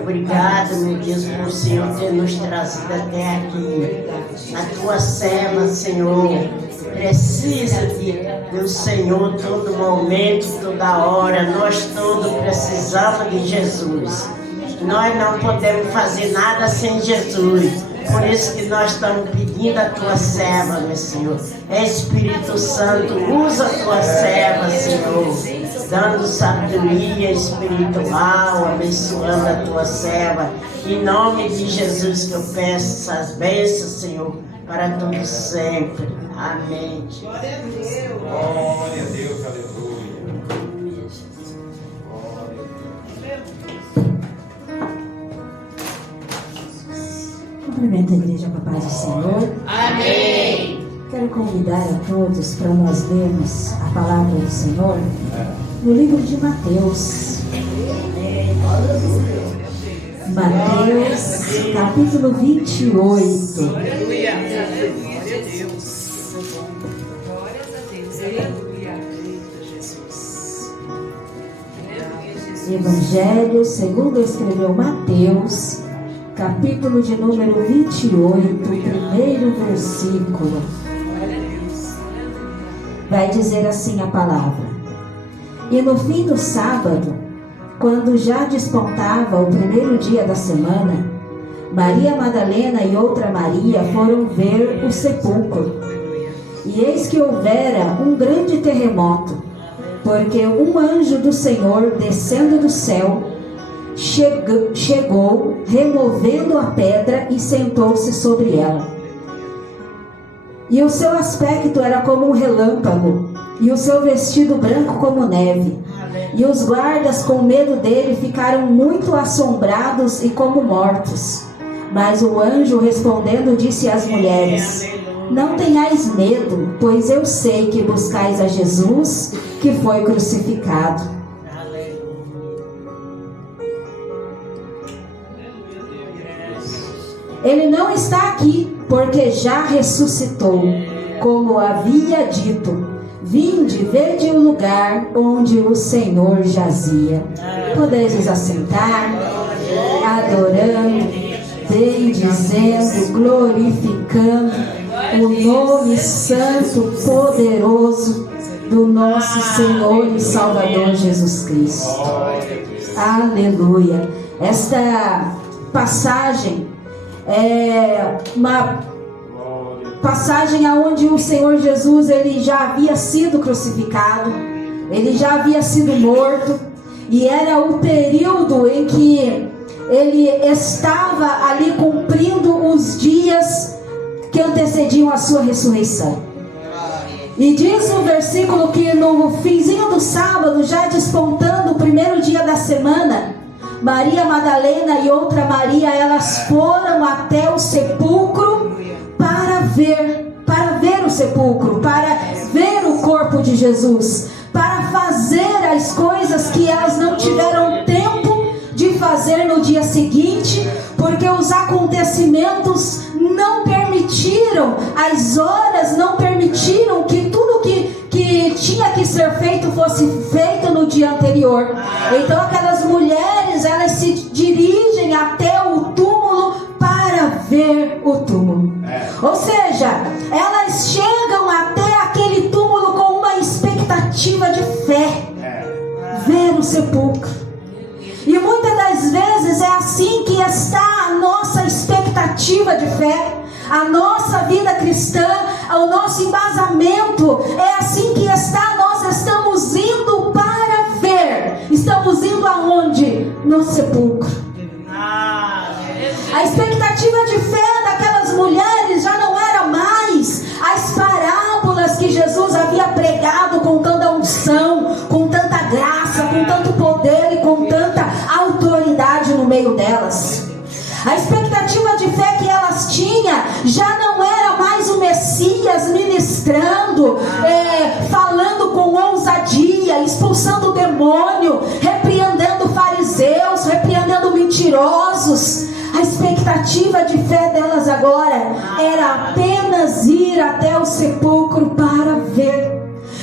obrigado, meu Deus, por o Senhor ter nos trazido até aqui. A tua serva, Senhor, precisa do Senhor todo momento, toda hora. Nós todos precisamos de Jesus. Nós não podemos fazer nada sem Jesus. Por isso que nós estamos pedindo a tua serva, meu Senhor. Espírito Santo, usa a tua serva, Senhor, dando sabedoria espiritual, abençoando a tua serva. Em nome de Jesus que eu peço essas bênçãos, Senhor, para todos sempre. Amém. Glória a Deus. Glória a Deus, aleluia. Cumprimento a igreja com a paz do Senhor. Amém. Quero convidar a todos para nós lermos a palavra do Senhor no livro de Mateus. Mateus, capítulo 28. Aleluia. Evangelho segundo escreveu Mateus, capítulo de número 28, primeiro versículo. Vai dizer assim a palavra: E no fim do sábado, quando já despontava o primeiro dia da semana, Maria Madalena e outra Maria foram ver o sepulcro. E eis que houvera um grande terremoto, porque um anjo do Senhor, descendo do céu, chegou, removendo a pedra, e sentou-se sobre ela. E o seu aspecto era como um relâmpago, e o seu vestido branco como neve. E os guardas, com medo dele, ficaram muito assombrados e como mortos. Mas o anjo, respondendo, disse às mulheres: Não tenhais medo, pois eu sei que buscais a Jesus, que foi crucificado. Ele não está aqui, porque já ressuscitou, como havia dito. Vinde, vede o lugar onde o Senhor jazia. Podeis vos assentar, adorando, bendizendo, glorificando o nome santo, poderoso do nosso Senhor e Salvador Jesus Cristo. Aleluia. Esta passagem é uma passagem aonde o Senhor Jesus, ele já havia sido crucificado, ele já havia sido morto, e era o período em que ele estava ali cumprindo os dias que antecediam a sua ressurreição. E diz o versículo que no finzinho do sábado, já despontando o primeiro dia da semana, Maria Madalena e outra Maria, elas foram até o sepulcro para ver o sepulcro, para ver o corpo de Jesus, para fazer as coisas que elas não tiveram tempo de fazer no dia seguinte, porque os acontecimentos não permitiram, as horas não permitiram que tudo que tinha que ser feito fosse feito no dia anterior. Então aquelas mulheres, elas se dirigem até o túmulo para ver o túmulo. Ou seja, elas chegam até aquele túmulo com uma expectativa de fé, ver o sepulcro. E muitas das vezes é assim que está a nossa expectativa de fé, a nossa vida cristã, o nosso embasamento. É assim que está. Nós estamos indo para ver. Estamos indo aonde? No sepulcro. A expectativa de fé daquelas mulheres já não era mais as parábolas que Jesus havia pregado com tanta unção, com tanta graça, com tanto poder e com tanta autoridade no meio delas. A expectativa de fé que elas tinham já não era mais o Messias ministrando, falando com ousadia, expulsando o demônio, repreendendo fariseus, repreendendo mentirosos. A expectativa de fé delas agora era apenas ir até o sepulcro para ver.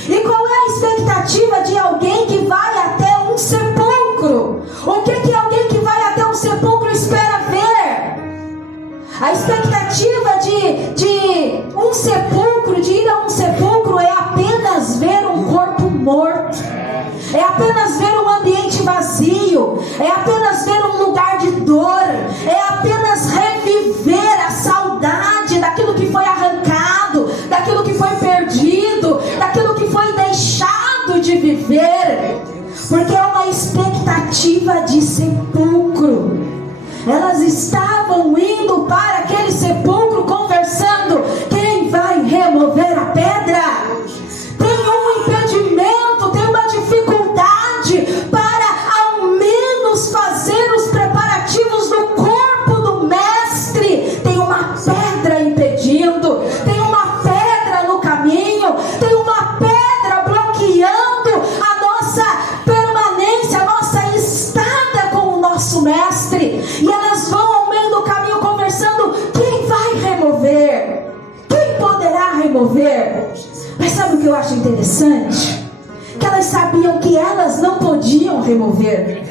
E qual é a expectativa de alguém que vai até um sepulcro? O que é alguém que vai até um sepulcro de um sepulcro, de ir a um sepulcro, é apenas ver um corpo morto, é apenas ver um ambiente vazio, é apenas ver um lugar de dor, é apenas reviver a saudade daquilo que foi arrancado, daquilo que foi perdido, daquilo que foi deixado de viver, porque é uma expectativa de sepulcro. Elas estavam indo para aquele sepulcro conversando: quem vai remover a pedra? Tem um impedimento, tem uma dificuldade para ao menos fazer os preparativos do corpo do mestre. Tem uma pedra impedindo, tem uma pedra no caminho, tem uma pedra bloqueando a nossa permanência, a nossa estada com o nosso mestre. E elas vão ao meio do caminho conversando: quem vai remover? Quem poderá remover? Mas sabe o que eu acho interessante? Que elas sabiam que elas não podiam remover.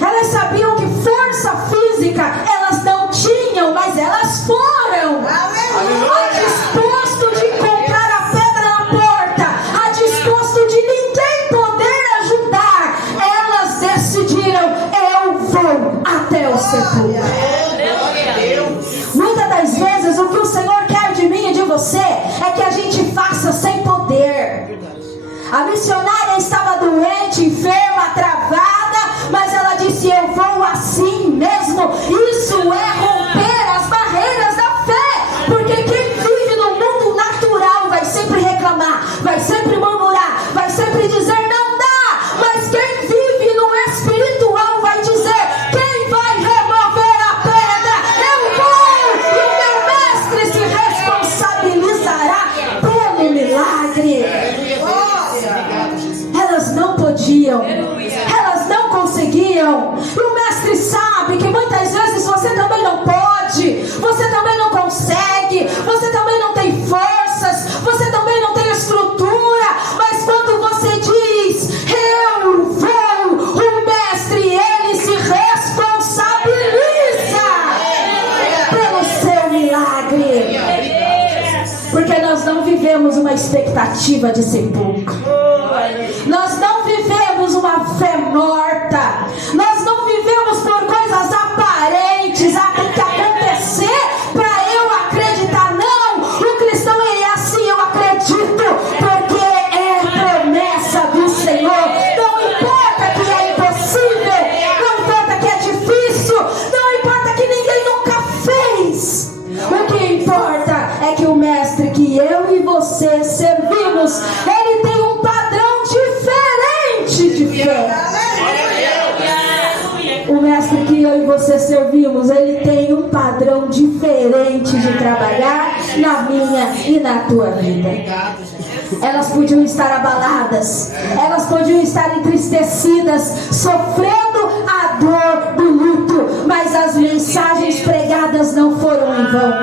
Elas sabiam que força física elas não tinham, mas elas foram a disposto de encontrar a pedra na porta, a disposto de ninguém poder ajudar. Elas decidiram: eu vou até o sepulcro. Muitas das vezes o que o Senhor quer de mim e de você é que a gente faça sem poder. A missionária estava doente, enferma, travada, mas ela disse: eu vou assim mesmo. Isso é romper as barreiras da fé, porque quem vive no mundo natural vai sempre reclamar, vai sempre murmurar, vai sempre dizer não dá. Mas quem vive no espiritual vai dizer: quem vai remover a pedra? Eu vou, e o meu mestre se responsabilizará pelo milagre. Elas não podiam, elas não conseguiam. E o mestre sabe que muitas vezes você também não pode, você também não consegue, você também não tem forças, você também não tem estrutura. Mas quando você diz: eu vou, o mestre, ele se responsabiliza pelo seu milagre. Porque nós não vivemos uma expectativa de sepulcro. Nós não vivemos uma fé morta. Nós não vivemos por coisas aparentes. Tem que acontecer para eu acreditar. Não, o cristão ele é assim: eu acredito porque é promessa do Senhor. Não importa que é impossível, não importa que é difícil, não importa que ninguém nunca fez. O que importa é que o mestre que eu e você servimos, ele tem um padrão diferente de fé. O mestre que eu e você servimos, ele tem um padrão diferente de trabalhar na minha e na tua vida. Elas podiam estar abaladas, elas podiam estar entristecidas, sofrendo a dor do luto, mas as mensagens pregadas não foram em vão.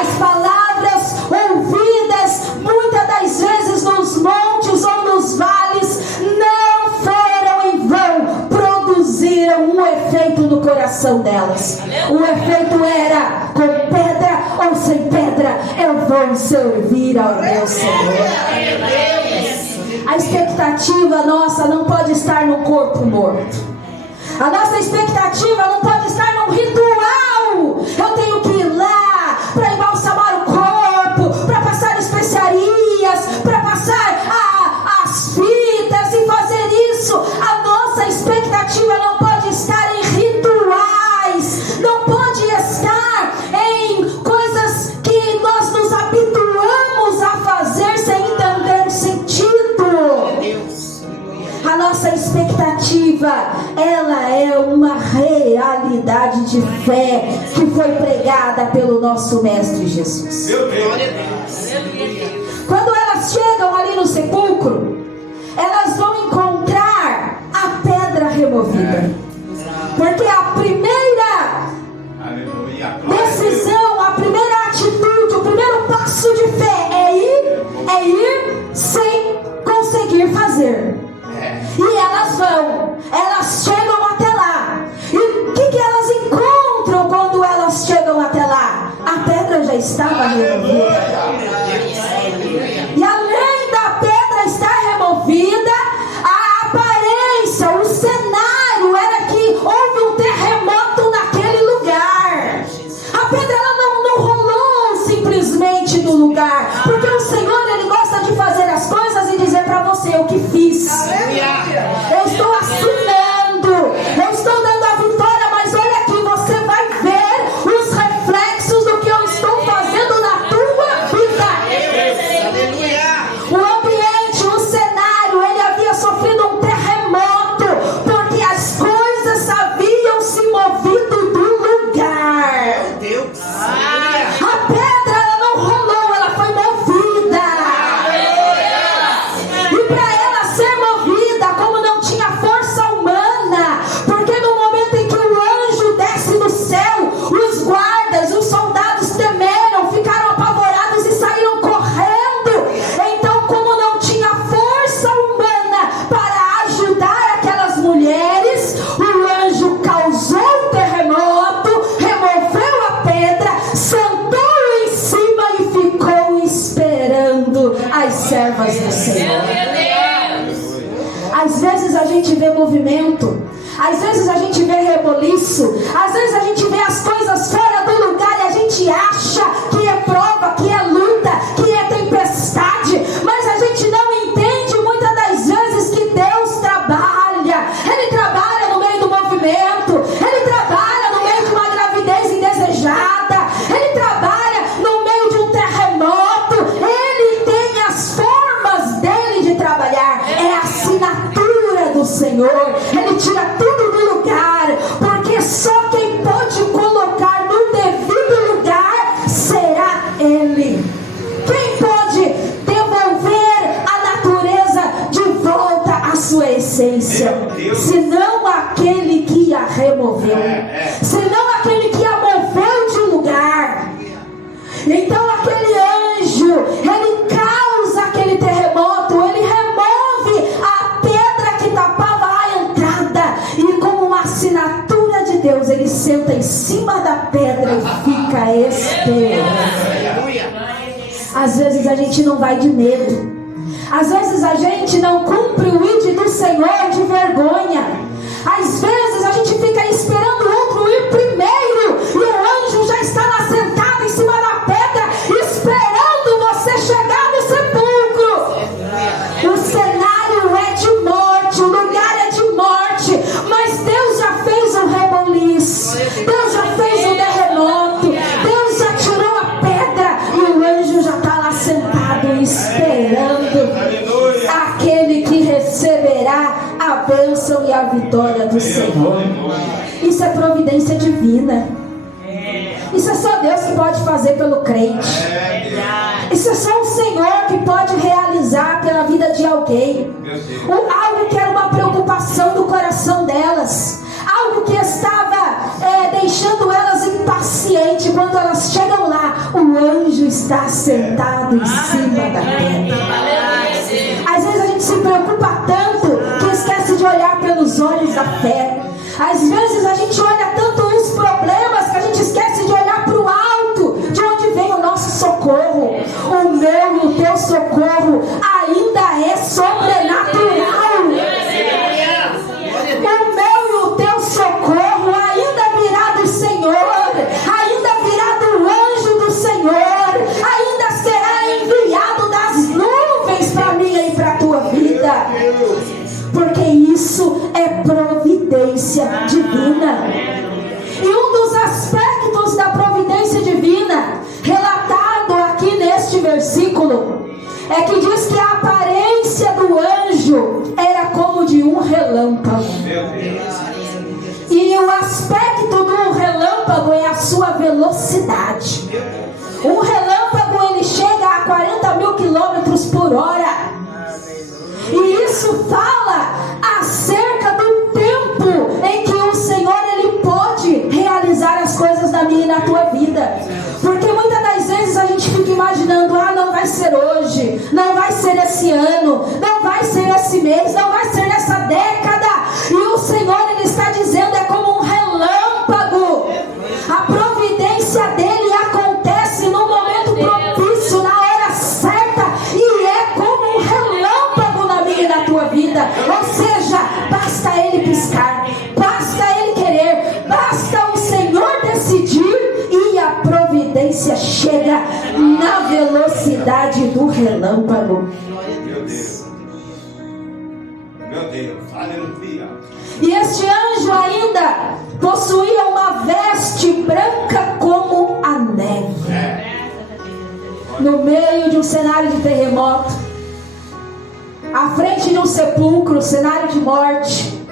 As palavras ouvidas muitas das vezes nos montes ou nos vales não foram em vão, produziram um efeito no coração delas. O efeito era: com pedra ou sem pedra, eu vou servir ao meu Senhor. A expectativa nossa não pode estar no corpo morto. A nossa expectativa não pode estar num ritual. Eu tenho que ir lá para embalsamar o corpo, para passar especiarias, para passar as fitas e fazer isso. A nossa expectativa não pode estar em rituais, não pode estar em coisas que nós nos habituamos a fazer sem entender o sentido. A nossa expectativa, ela é uma realidade de fé que foi pregada pelo nosso Mestre Jesus. Quando elas chegam ali no sepulcro, elas vão encontrar a pedra removida. Porque a primeira decisão, a primeira atitude, o primeiro passo de fé é ir sem conseguir fazer. E elas chegam até lá. E o que elas encontram quando elas chegam até lá? A pedra já está estava removida. E além da pedra estar removida, a aparência, o cenário era que houve um terremoto naquele lugar. A pedra ela não rolou simplesmente do lugar, porque o Senhor ele gosta de fazer as coisas e dizer para você: o que fiz, eu estou assinando, eu estou dando a vitória, mas olha aqui, você vai ver os reflexos do que eu estou fazendo na tua vida. O ambiente, o cenário, ele havia sofrido um terremoto, porque as coisas haviam se movido do lugar. A pedra ela não rolou, ela foi movida. E para ela ser movida, como não tinha força humana, porque no momento em que o anjo desce do céu, os guardas, os soldados temeram, ficaram apavorados e saíram correndo. Então, como não tinha força humana para ajudar aquelas mulheres, o anjo causou um terremoto, removeu a pedra, sentou em cima e ficou esperando as servas do Senhor. Às vezes a gente vê movimento, às vezes a gente vê reboliço, às vezes a gente vê as coisas fora do lugar e a gente acha que é prova, que é luta, que é tempestade, mas a gente não entende muitas das vezes que Deus trabalha. Ele trabalha no meio do movimento, Ele trabalha no meio de uma gravidez indesejada, Ele trabalha no meio de um terremoto. Ele tem as formas dele de trabalhar, é a assinatura do Senhor. Ele tira tudo do lugar, porque só quem pode colocar no devido lugar será Ele. Quem pode devolver a natureza de volta à sua essência, senão aquele que a removeu, senão aquele que a moveu de lugar. Então aquele anjo, ele causa aquele terremoto, ele remove a pedra que tapava a entrada, e como uma assinatura de Deus, ele senta em cima da pedra e fica esperando. Às vezes a gente não vai de medo, às vezes a gente não cumpre o ID do Senhor de vergonha, às vezes a gente fica esperando o outro ir primeiro, e o anjo já está lá sentado em cima da pedra, esperando você chegar no sepulcro. O cenário é de morte, o lugar é de morte, mas Deus já fez um reboliço, Deus já fez um terremoto, Deus já tirou a pedra, e o anjo já está lá sentado esperando aquele que receberá a bênção e a vitória do Senhor. Isso é providência divina. Isso é só Deus que pode fazer pelo crente. Isso é só o Senhor que pode realizar pela vida de alguém. Algo que era uma preocupação do coração delas, algo que estava deixando elas impacientes. Quando elas chegam lá, o anjo está sentado em cima da pedra. Às vezes a gente se preocupa tanto que esquece de olhar pelos olhos da fé. Às vezes a gente olha tanto os problemas que a gente esquece de olhar para o alto, de onde vem o nosso socorro. O meu e o teu socorro ainda é sobrenatural. O meu e o teu socorro ainda virá do Senhor, ainda virá do anjo do Senhor, ainda será enviado das nuvens para mim e para a tua vida. Porque isso é providência divina. E um dos aspectos da providência divina, relatado aqui neste versículo, é que diz que a aparência do anjo era como de um relâmpago. E o aspecto do relâmpago é a sua velocidade. Um relâmpago ele chega a 40 mil quilômetros por hora. E isso fala acerca do tempo em que o Senhor ele pode realizar as coisas na minha e na tua vida. Porque muitas das vezes a gente fica imaginando: não vai ser hoje, não vai ser esse ano, não vai ser esse mês, não vai ser nessa década. E o Senhor ele está dizendo: é como um relâmpago. A providência dele acontece no momento na velocidade do relâmpago. Meu Deus. Meu Deus. Aleluia. E este anjo ainda possuía uma veste branca como a neve. No meio de um cenário de terremoto, à frente de um sepulcro, cenário de morte,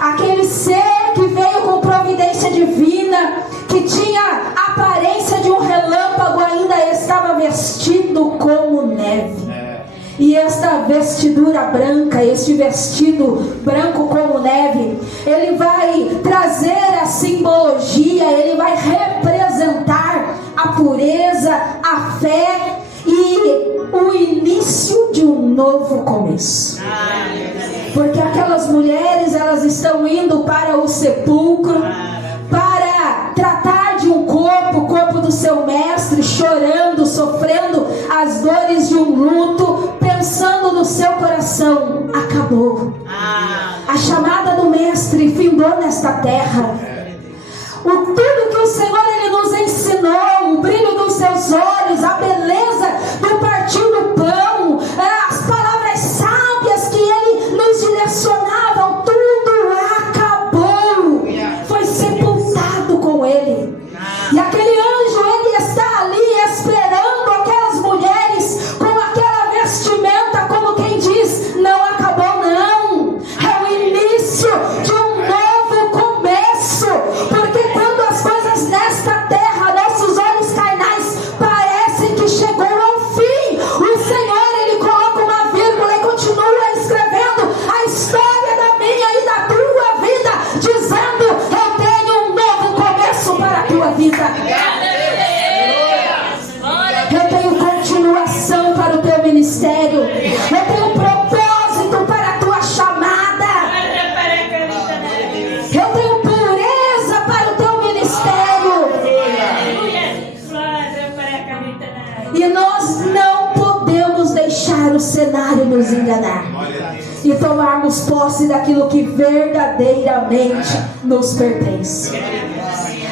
aquele ser que veio com providência divina, que tinha a aparência de um relâmpago, ainda estava vestido como neve. E esta vestidura branca, este vestido branco como neve, ele vai trazer a simbologia, ele vai representar a pureza, a fé e o início de um novo começo. Porque aquelas mulheres, elas estão indo para o sepulcro para tratar de um corpo, o corpo do seu mestre, chorando, sofrendo as dores de um luto, pensando no seu coração: acabou. A chamada do mestre findou nesta terra. Tudo que o Senhor ele nos ensinou, o brilho dos seus olhos, a beleza do partir do pão, as palavras sábias que ele nos direcionava, tudo acabou, foi sepultado com ele. E aquele anjo, ele está ali esperando aquelas mulheres com aquela vestimenta, como quem diz: não acabou não, é o início de um novo começo. Porque quando as coisas nesta terra, nossos olhos carnais, parecem que chegou ao fim, o Senhor ele coloca uma vírgula e continua escrevendo a história da minha e da tua vida, dizendo: eu tenho um novo começo para a tua vida. Eu tenho continuação para o teu ministério. Eu tenho propósito para a tua chamada. Eu tenho pureza para o teu ministério. E nós não podemos deixar o cenário nos enganar e tomarmos posse daquilo que verdadeiramente nos pertence.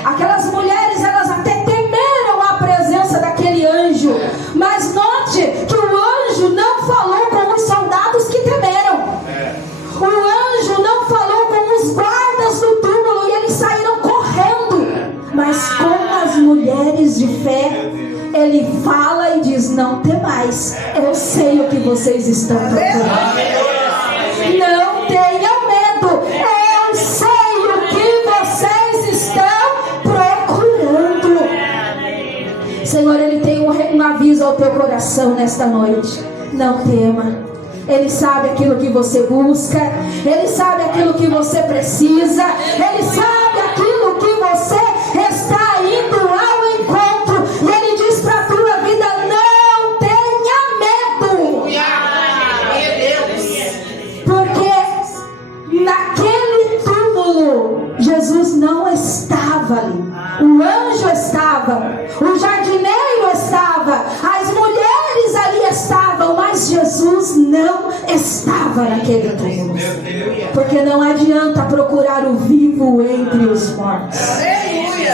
Aquelas mulheres, elas até temeram a presença daquele anjo, mas note que o anjo não falou com os soldados que temeram. O anjo não falou com os guardas do túmulo e eles saíram correndo. Mas com as mulheres de fé, ele fala e diz: não temais, eu sei o que vocês estão procurando. Não tenham medo, eu sei o que vocês estão procurando. Senhor, ele tem um aviso ao teu coração nesta noite: não tema. Ele sabe aquilo que você busca, ele sabe aquilo que você precisa, ele sabe aquilo que você está indo ao encontro, e ele diz para a tua vida: não tenha medo. Porque naquele túmulo Jesus não estava ali, o anjo estava, o jardineiro estava, as mulheres ali estavam, mas Jesus não estava naquele túmulo. Porque não adianta procurar o vivo entre os mortos,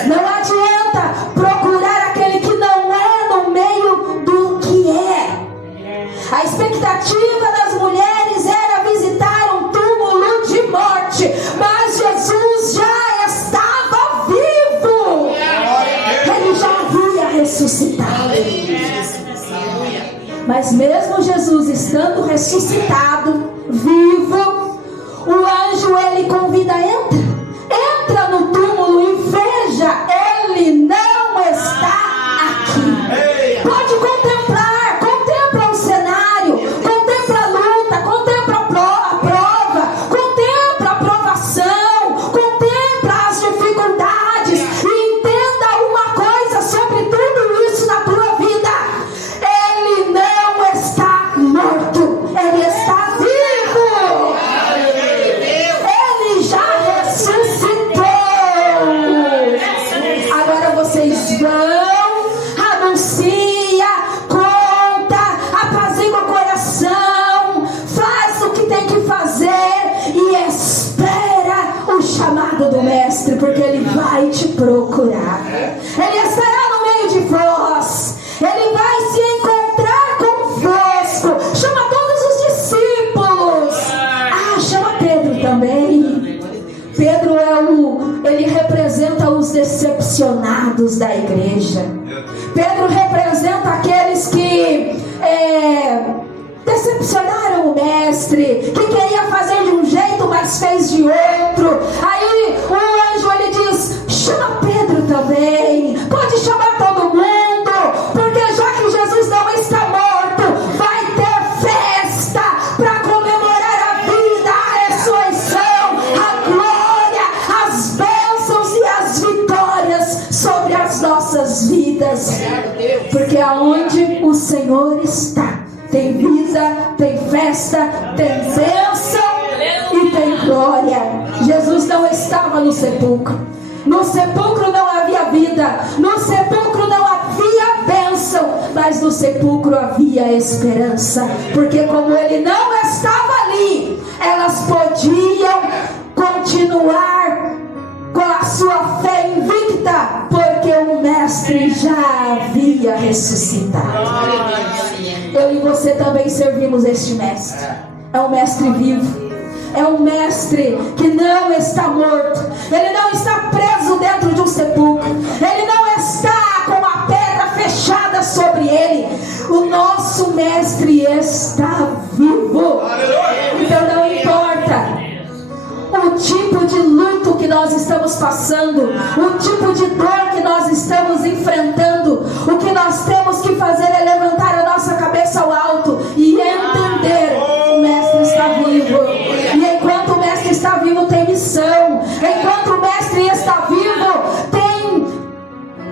não adianta procurar aquele que não é no meio do que é. A expectativa das mulheres era visitar um túmulo de morte, mas Jesus já estava vivo. Ele já havia ressuscitado. Mas mesmo Jesus estando ressuscitado, vivo, o anjo ele convida: entra no túmulo e veja, ele não está aqui. Pode contempla o cenário, contempla a luta, contempla a prova, contempla a provação, contempla as dificuldades, e entenda uma coisa sobre tudo isso na tua vida: ele não está morto, ele está vivo. Ele já ressuscitou. Agora vocês vão, anuncia, conta, apazigua o coração, faz o que tem que fazer e espera o chamado do mestre, porque ele vai te procurar. Ele estará no meio de vós, ele vai decepcionados da igreja. Pedro representa aqueles que decepcionaram o mestre, que queria fazer de um jeito, mas fez de outro. Aí o anjo ele diz: chama Pedro também, pode chamar todo mundo, porque já que Jesus não está morto, vai ter festa para comemorar a vida, a ressurreição, a glória, as bênçãos e as vitórias sobre as nossas vidas. Porque aonde o Senhor está, tem vida, tem festa, tem bênção e tem glória. Jesus não estava no sepulcro. No sepulcro não havia vida, no sepulcro não havia bênção, mas no sepulcro havia esperança. Porque como ele não estava ali, elas podiam continuar com a sua fé invicta, porque o mestre já havia ressuscitado. Eu e você também servimos este mestre. É um mestre vivo, é um mestre que não está morto, ele não está preso dentro de um sepulcro, ele não está com a pedra fechada sobre ele. O nosso mestre está vivo. Então não importa o tipo de luto que nós estamos passando, o tipo de dor que nós estamos enfrentando, o que nós temos que fazer é levantar a nossa cabeça ao alto e entender: o mestre está vivo. E enquanto o mestre está vivo, tem missão. Enquanto o mestre está vivo, tem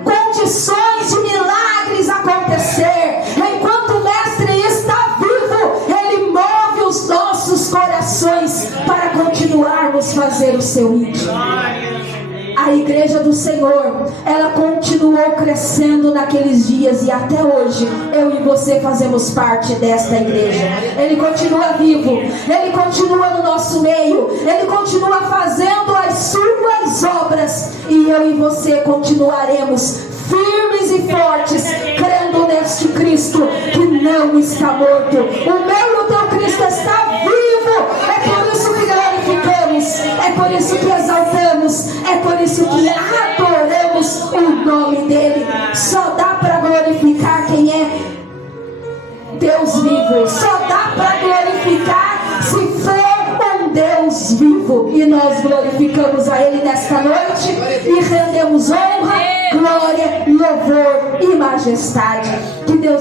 condições de milagres acontecer. Enquanto o mestre está vivo, ele move os nossos corações para continuarmos fazer o seu íntimo. A igreja do Senhor, ela continuou crescendo naqueles dias, e até hoje eu e você fazemos parte desta igreja. Ele continua vivo, ele continua no nosso meio, ele continua fazendo as suas obras, e eu e você continuaremos firmes e fortes, crendo neste Cristo que não está morto. O meu e o teu Cristo está vivo. É por isso que glorificamos, é por isso que exaltamos, é por isso que adoramos o nome dele. Só dá para glorificar quem é Deus vivo. Só dá para glorificar se for um Deus vivo. E nós glorificamos a ele nesta noite e rendemos honra, glória, louvor e majestade. Que Deus